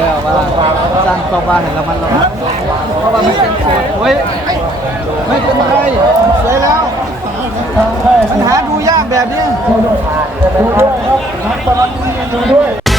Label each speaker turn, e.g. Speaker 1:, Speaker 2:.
Speaker 1: แล้วว่าสั่งต่อมาเห็นแล้วมันแล้วเพราะว่ามันเป็นโคตรโอ้ยไม่เป็นไรเสวยแล้วมันหาดูยากแบบนี้
Speaker 2: นี้ดูด้วย